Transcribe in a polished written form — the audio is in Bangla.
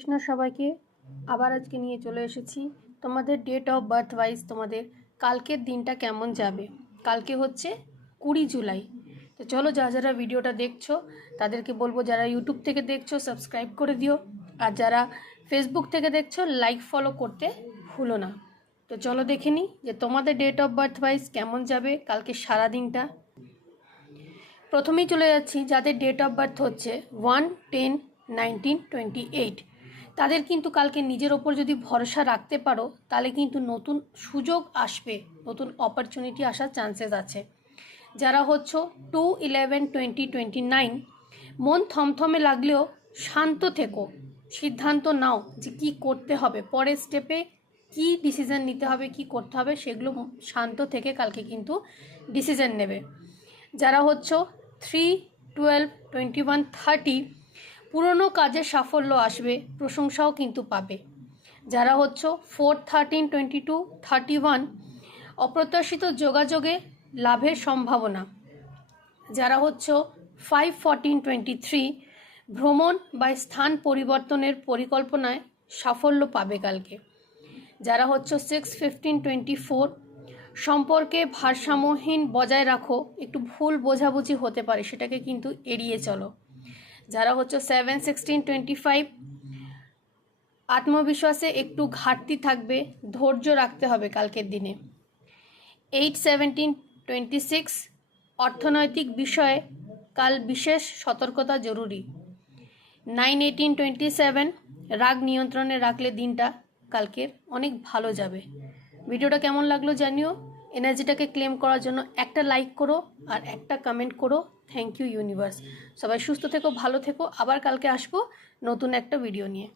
কৃষ্ণ সবাইকে আবার আজকে নিয়ে চলে এসেছি তোমাদের ডেট অফ বার্থ ওয়াইজ তোমাদের কালকের দিনটা কেমন যাবে। কালকে হচ্ছে 20 জুলাই। তো চলো যারা ভিডিওটা দেখছো তাদেরকে বলবো, যারা ইউটিউব থেকে দেখছো সাবস্ক্রাইব করে দিও, আর যারা ফেসবুক থেকে দেখছো লাইক ফলো করতে ভুলো না। তো চলো দেখে নিই যে তোমাদের ডেট অফ বার্থ ওয়াইজ কেমন যাবে কালকে সারা দিনটা। প্রথমেই চলে যাচ্ছি যাদের ডেট অফ বার্থ হচ্ছে 1-10-19-28, তাদের কিন্তু কালকে নিজের ওপর যদি ভরসা রাখতে পারো তাহলে কিন্তু নতুন সুযোগ আসবে, নতুন অপরচুনিটি আসার চান্সেস আছে। যারা হচ্ছে 2-11-20-29, মন থমথমে লাগলেও শান্ত থেকো, সিদ্ধান্ত নাও যে কী করতে হবে, পরের স্টেপে কী ডিসিশন নিতে হবে, কী করতে হবে সেগুলো শান্ত থেকে কালকে কিন্তু ডিসিশন নেবে। যারা হচ্ছে 3-12-21-30, পুরনো কাজে সাফল্য আসবে, প্রশংসাও কিন্তু পাবে। যারা হচ্ছে 4-13-22-31, অপ্রত্যাশিত যোগাযোগে লাভের সম্ভাবনা। যারা হচ্ছে 5-14-23, ভ্রমণ বা স্থান পরিবর্তনের পরিকল্পনায় সাফল্য পাবে কালকে। যারা হচ্ছে 6-15-24, সম্পর্কে ভারসাম্যহীন বজায় রাখো, একটু ভুল বোঝাবুঝি হতে পারে, সেটাকে কিন্তু এড়িয়ে চলো। যারা হচ্ছে 7-16-25, আত্মবিশ্বাসে একটু ঘাটতি থাকবে, ধৈর্য রাখতে হবে কালকের দিনে। 8-17-26, অর্থনৈতিক বিষয়ে কাল বিশেষ সতর্কতা জরুরি। 9-18-27, রাগ নিয়ন্ত্রণে রাখলে দিনটা কালকের অনেক ভালো যাবে। ভিডিওটা কেমন লাগলো জানিও। এনার্জিটাকে ক্লেম করার জন্য একটা লাইক করো আর একটা কমেন্ট করো। Thank you universe. সবাই সুস্থ থেকো, ভালো থেকো। আবার কালকে আসবো নতুন একটা ভিডিও নিয়ে।